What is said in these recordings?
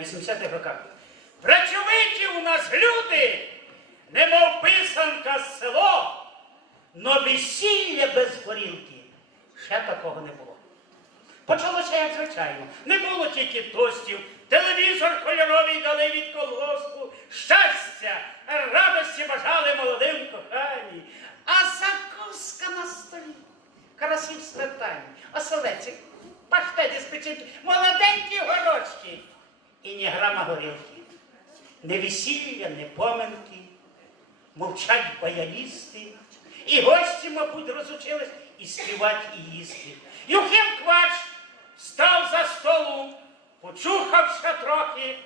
80-х роках. Працьовиті у нас люди, немов писанка з село, но весілля без горілки. Ще такого не було. Почалося як звичайно. Не було тільки тостів, телевізор кольоровий дали від колгоспу, щастя, радості бажали молодим коханій, а закуска на столі, карасів сметані, оселеці, паштети з печінки, молоденькі і ні грама горілки. Не весілля, не поминки, мовчать баялісти, і гості, мабуть, розучились і співати, і їсти. Юхим Квач став за столу, почухався трохи,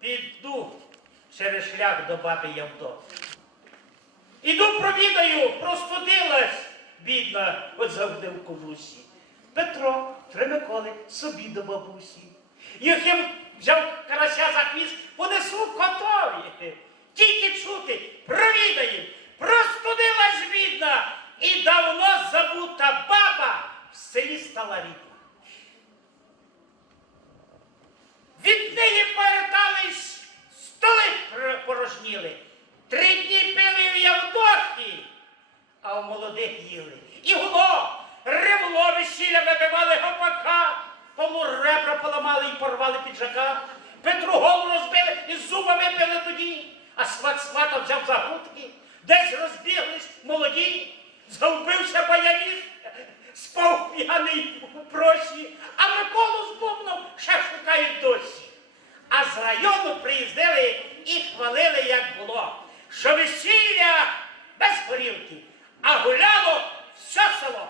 піду через шлях до баби Явдоти. Іду провідаю, простудилась, бідна, от завжди в кожусі. Петро, три Миколи, собі до бабусі. Юхим взяв карася за хвіст, понесу котові. Тільки чути, провідаєм, простудилась бідна, і давно забута баба в селі стала рідна. Від неї повертались, столи порожніли. Три дні пили в Явдохі, а у молодих їли. І гуло, ревло весілля вибивали Петровому ребра поламали і порвали піджака, Петру голову розбили і зубами били тоді, а сват свата взяв за гутки, десь розбіглись молоді, згубився баяніст, спав п'яний у просі, а Миколу з бубном ще шукають досі. А з району приїздили і хвалили, як було, що весілля без горілки, а гуляло все село.